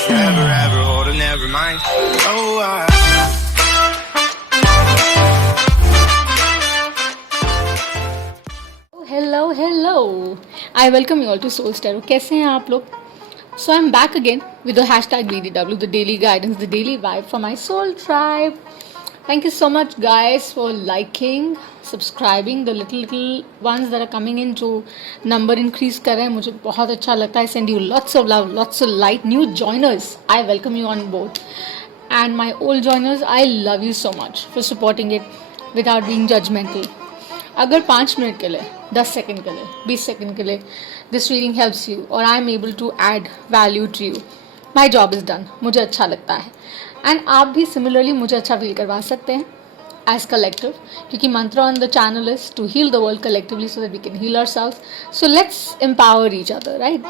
was forever, ever, or never mind. Oh, Hello. I welcome you all to Soul Tarot. कैसे हैं आप लोग? So I'm back again with the hashtag BDW, the daily guidance, the daily vibe for my soul tribe. Thank you so much guys for liking, subscribing, the little ones that are coming in जो number increase कर रहे हैं मुझे बहुत अच्छा लगता है. I send you lots of love, lots of light. New joiners, I welcome you on board. And my old joiners, I love you so much for supporting it without being judgmental. अगर 5 minute के लिए, 10 second के लिए, 20 second के लिए this reading helps you और I am able to add value to you, my job is done. मुझे अच्छा लगता है एंड आप भी सिमिलरली मुझे अच्छा फील करवा सकते हैं एज कलेक्टिव, क्योंकि mantra on the channel is to heal the world collectively so that we can heal ourselves. So let's empower each other, right.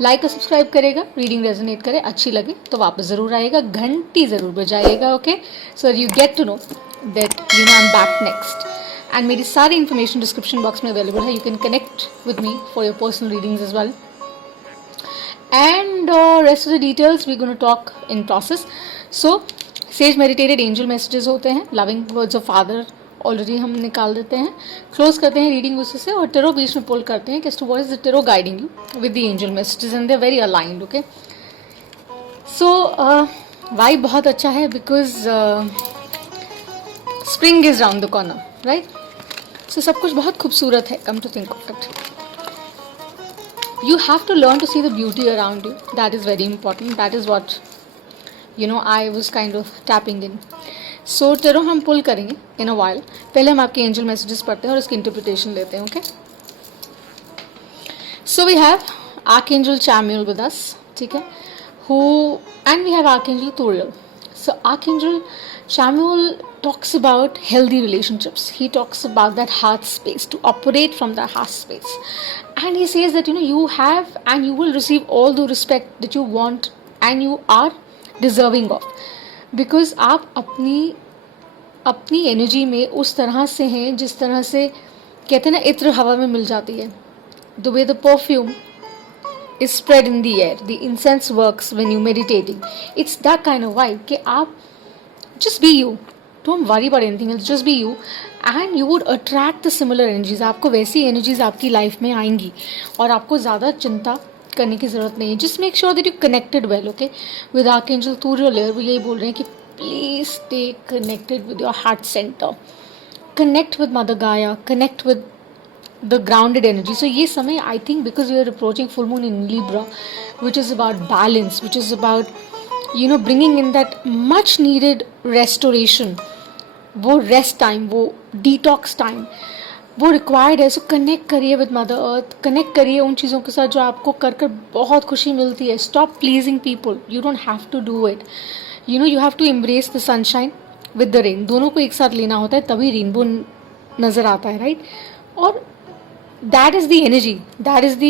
Like और सब्सक्राइब करेगा, रीडिंग रेजोनेट करे, अच्छी लगे तो वापस ज़रूर आइएगा, घंटी ज़रूर बजाइएगा, okay, so you get to know that you know I am back next. And मेरी सारी इन्फॉर्मेशन डिस्क्रिप्शन बॉक्स में अवेलेबल है. You can connect with me for your personal readings as well. And rest of the details we gonna talk in process. So says meditated angel messages होते हैं, loving words of father already हम निकाल देते हैं, close करते हैं reading उसी से, और टेरो बीच में पुल करते हैं कि to what is the tarot guiding you with the angel messages and they are very aligned. Okay, so vibe बहुत अच्छा है because spring is round the corner, right. So सब कुछ बहुत खूबसूरत है. Come to think of it, you have to learn to see the beauty around you. That is very important. That is what I was kind of tapping in. So tarot हम pull करेंगे in a while. पहले हम आपके angel messages पढ़ते हैं और इसकी interpretation लेते हैं. Okay, so we have Archangel Chamuel with us, ठीक है, and we have Archangel Turiel. So Archangel Chamuel talks about healthy relationships. He talks about that heart space, to operate from that heart space. And he says that you have and you will receive all the respect that you want and you are deserving of. Because आप अपनी energy में उस तरह से हैं जिस तरह से कहते हैं ना इत्र हवा में मिल जाती है. The way the perfume is spread in the air, the incense works when you meditating. It's that kind of vibe कि आप just be you. Don't worry about anything else. Just be you and you would attract the similar energies. आपको वैसी energies आपकी life में आएंगी और आपको ज़्यादा चिंता करने की ज़रूरत नहीं है. Just make sure that you connected well, okay? With Archangel Turiel, वो यही बोल रहे हैं कि please stay connected with your heart center. Connect with Mother Gaia. Connect with the grounded energy. So ये समय I think because we are approaching full moon in Libra, which is about balance, which is about bringing in that much needed restoration, वो rest time, वो detox time वो required है. सो connect करिए with mother earth, connect करिए उन चीज़ों के साथ जो आपको कर कर बहुत खुशी मिलती है. Stop pleasing people, you don't have to do it. You have to embrace the sunshine with the rain. दोनों को एक साथ लेना होता है तभी रेनबो नज़र आता है, राइट. और that is the energy, that is the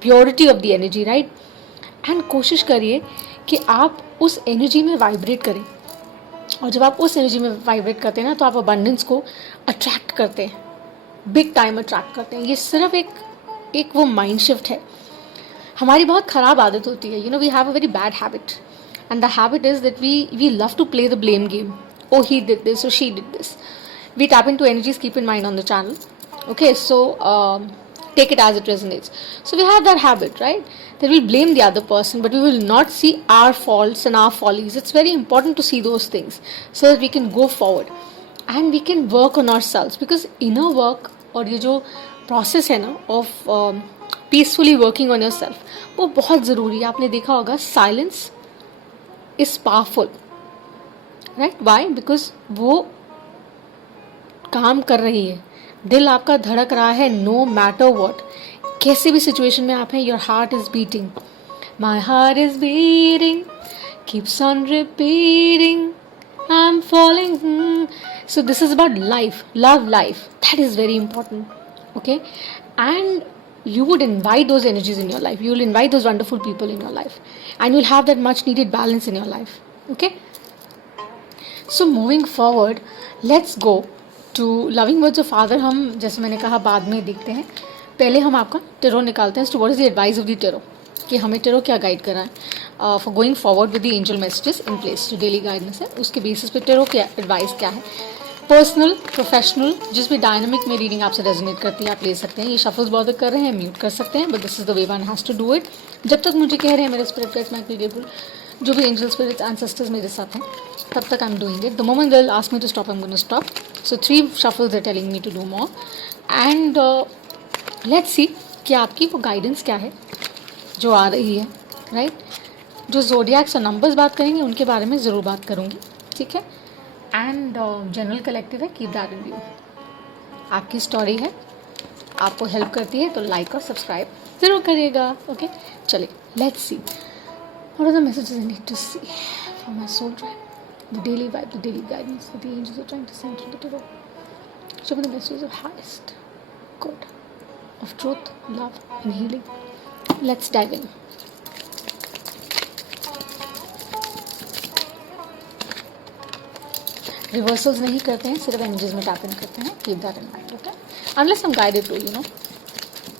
purity of the energy, right. And कोशिश करिए कि आप उस एनर्जी में वाइब्रेट करें, और जब आप उस एनर्जी में वाइब्रेट करते हैं ना तो आप अबंडेंस को अट्रैक्ट करते हैं, बिग टाइम अट्रैक्ट करते हैं. ये सिर्फ एक वो माइंड शिफ्ट है. हमारी बहुत ख़राब आदत होती है, we have a very bad habit and the habit is that we love to play the blame game. Oh he did this, और she did this. We tap in to energies, keep in mind on the channel. Okay, so take it as it resonates. So we have that habit, right, that we'll blame the other person, but we will not see our faults and our follies. It's very important to see those things so that we can go forward and we can work on ourselves, because inner work और ये जो process है ना of peacefully working on yourself वो बहुत ज़रूरी है. आपने देखा होगा silence is powerful, right? Why? Because वो काम कर रही है, दिल आपका धड़क रहा है, नो मैटर वॉट, कैसे भी सिचुएशन में आप हैं, your heart is beating, my heart is beating, keeps on repeating, I am falling. So this is about life, love life, that is very important. Okay, and you would invite those energies in your life, you will invite those wonderful people in your life, and you'll have that much needed balance in your life. Okay, so moving forward, let's go to loving words of father. हम जैसे मैंने कहा बाद में देखते हैं, पहले हम आपका टेरो निकालते हैं. To what is the advice of the tarot, कि हमें टेरो क्या गाइड कर रहा है. For going forward with the angel messages in place. जो डेली गाइडेंस है उसके बेसिस पे टेरो क्या एडवाइस क्या है. पर्सनल, प्रोफेशनल, जिस भी डायनामिक में रीडिंग आपसे रेजोनेट करती है आप ले सकते हैं. ये शफल्स बॉदर कर रहे हैं, म्यूट कर सकते हैं, but this is the way one has to do it. जब तक मुझे कह रहे हैं मेरे स्पिरिट गाइड्स, माय क्रिएटिव, जो भी एंजल स्पिरिट्स एंसेस्टर्स मेरे साथ हैं, तब तक I am doing it. The moment they will ask me to stop, I am gonna stop. So 3 shuffles are telling me to do more. And let's see कि आपकी वो गाइडेंस क्या है जो आ रही है, राइट. जो ज़ोडिएक्स और नंबर्स बात करेंगे उनके बारे में ज़रूर बात करूँगी, ठीक है. एंड जनरल कलेक्टिव है, कीप दैट इन व्यू. आपकी स्टोरी है, आपको हेल्प करती है तो लाइक और सब्सक्राइब ज़रूर करिएगा. ओके, चलिए let's see what are the messages I need to see for my soul tribe. The daily vibe, the daily guidance that the angels are trying to send to the tarot. Show me the messages of highest good, of truth, love and healing. Let's dive in. Reversals नहीं करते हैं, सिर्फ energies में tap in करते हैं. Keep that in mind, okay. Unless I am guided to, you know,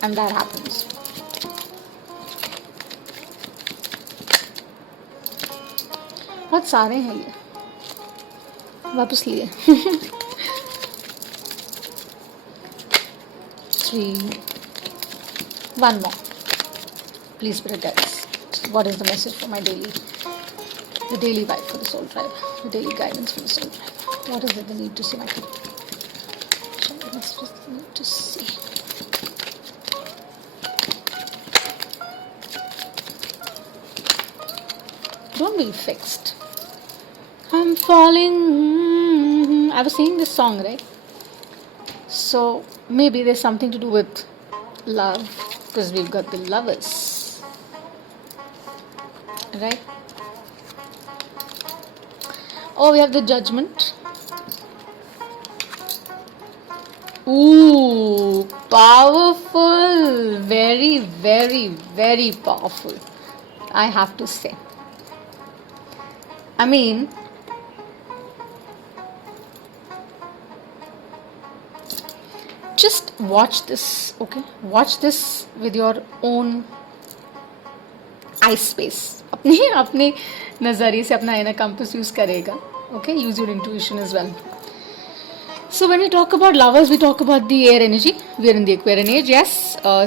and that happens. बहुत सारे हैं ये, वापस लिए. 3, 1 more. Please, spirit guides, what is the message for my daily, the daily vibe for the soul tribe, the daily guidance for the soul tribe? What is it they need to see, my people? What messages they need to see? Don't be fixed. I'm falling. I was singing this song, right? So maybe there's something to do with love, because we've got the lovers, right? Oh, we have the judgment. Ooh, powerful. Very, very, very powerful, I have to say. I mean, just watch this, okay? Watch this with your own eye space. अपने नज़रिए से अपना inner compass use करेगा, okay? Use your intuition as well. So when we talk about lovers, we talk about the air energy. We are in the Aquarian age, yes.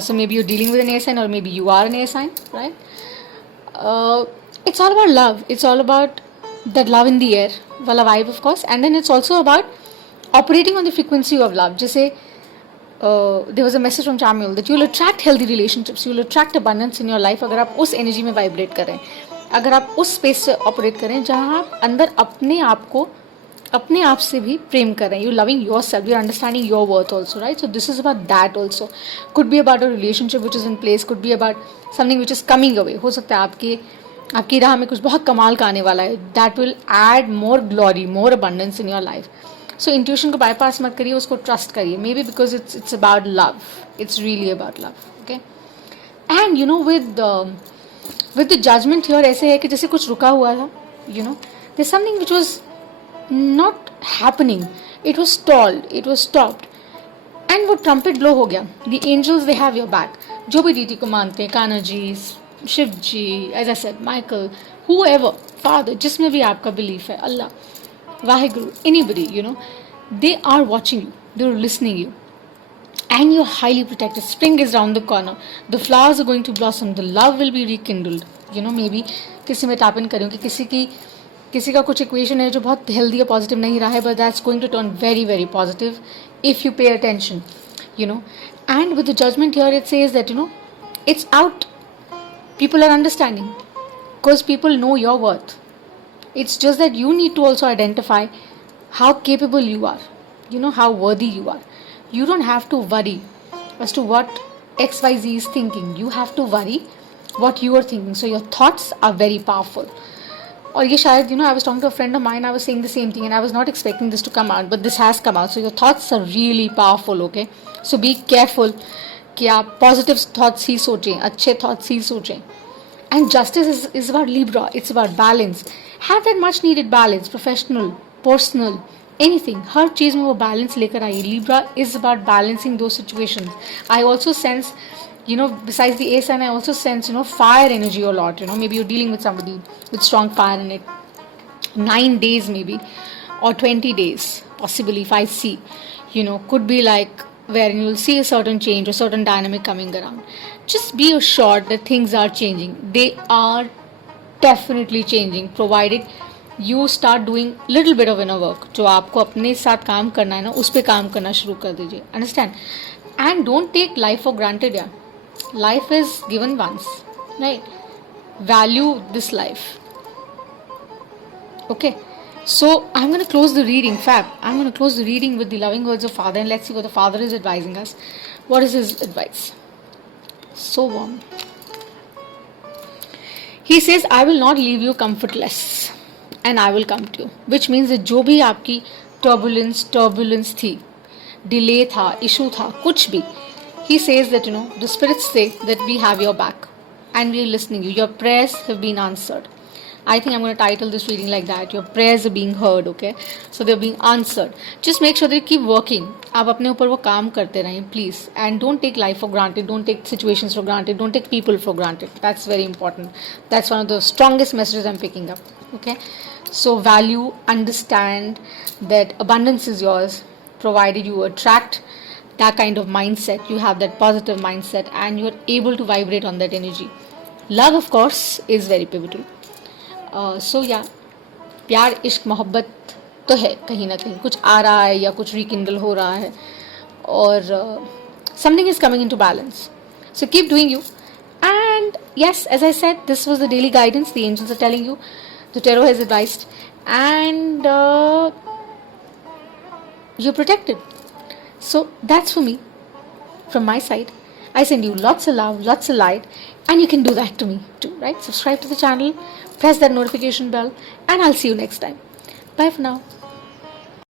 So maybe you're dealing with an air sign, or maybe you are an air sign, right? It's all about love. It's all about that love in the air, wala vibe, of course. And then it's also about operating on the frequency of love. Just say, there was a message from Chamuel that you'll attract healthy relationships, you'll attract abundance in your life अगर आप उस energy में vibrate करें, अगर आप उस space से operate करें जहाँ आप अंदर अपने आप को अपने आप से भी प्रेम कर रहे हैं. You're loving yourself, you're understanding your worth also, right? So this is about that also. Could be about a relationship which is in place, could be about something which is coming away. हो सकता है आपकी राह में कुछ बहुत कमाल का आने वाला है. That will add more glory, more abundance in your life. So intuition को bypass मत करिए, उसको trust करिए. Maybe because it's about love. It's really about love, okay? And you know with the judgment here ऐसे है कि जैसे कुछ रुका हुआ था, you know, there's something which was not happening. It was stalled, it was stopped, and वो trumpet blow हो गया. The angels, they have your back. जो भी डीटी को मानते हैं, कान्हा जी, शिव जी, as I said, Michael, whoever, Father, जिसमें भी आपका belief है, Allah, Vaheguru, anybody, you know, they are watching you, they're listening you, and you're highly protected. Spring is around the corner, the flowers are going to blossom, the love will be rekindled. You know, maybe किसी में tap in करूँ कि किसी का कुछ equation है जो बहुत हेल्दी और पॉजिटिव नहीं रहा है, but that's going to turn very very positive if you pay attention, you know. And with the judgment here it says that, you know, it's out, people are understanding because people know your worth. It's just that you need to also identify how capable you are, you know, how worthy you are. You don't have to worry as to what XYZ is thinking. You have to worry what you are thinking. So your thoughts are very powerful. और ये शायद, you know, I was talking to a friend of mine, I was saying the same thing and I was not expecting this to come out, but this has come out. So your thoughts are really powerful, okay? So be careful कि आप positive thoughts ही सोचें, अच्छे thoughts ही सोचें. And justice is about Libra. It's about balance. Have that much needed balance, professional, personal, anything. हर चीज़ में वो balance लेकर आइए. Libra is about balancing those situations. I also sense You know, besides the ace, and I also sense, you know, fire energy a lot. You know, maybe you're dealing with somebody with strong fire in it. 9 days maybe, or 20 days possibly, if I see, you know, could be like wherein you'll see a certain change or certain dynamic coming around. Just be assured that things are changing. They are definitely changing, provided you start doing little bit of inner work. जो आपको अपने साथ काम करना है ना, उस पे काम करना शुरू कर दीजिए. Understand? And don't take life for granted, yeah. Life is given once, right? Value this life. Okay, so I'm going to close the reading. Fab, I'm going to close the reading with the loving words of Father, and let's see what the Father is advising us. What is his advice? So warm. He says, I will not leave you comfortless and I will come to you. Which means that जो भी आपकी turbulence थी, delay था, issue था, कुछ भी, he says that, you know, the spirits say that we have your back and we are listening you. Your prayers have been answered. I think I'm going to title this reading like that. Your prayers are being heard, okay? So they're being answered. Just make sure that you keep working. आप अपने ऊपर वो काम करते रहें, please. And don't take life for granted. Don't take situations for granted. Don't take people for granted. That's very important. That's one of the strongest messages I'm picking up, okay? So value, understand that abundance is yours, provided you attract that kind of mindset. You have that positive mindset and you're able to vibrate on that energy. Love, of course, is very pivotal. सो या प्यार इश्क मोहब्बत तो है, कहीं ना कहीं कुछ आ रहा है या कुछ रिकिंडल हो रहा है, और something is coming into balance. So keep doing you. And yes, as I said, this was the daily guidance the angels are telling you, the tarot has advised, and you're protected. So that's for me. From my side, I send you lots of love, lots of light, and you can do that to me too, right? Subscribe to the channel, press that notification bell, and I'll see you next time. Bye for now.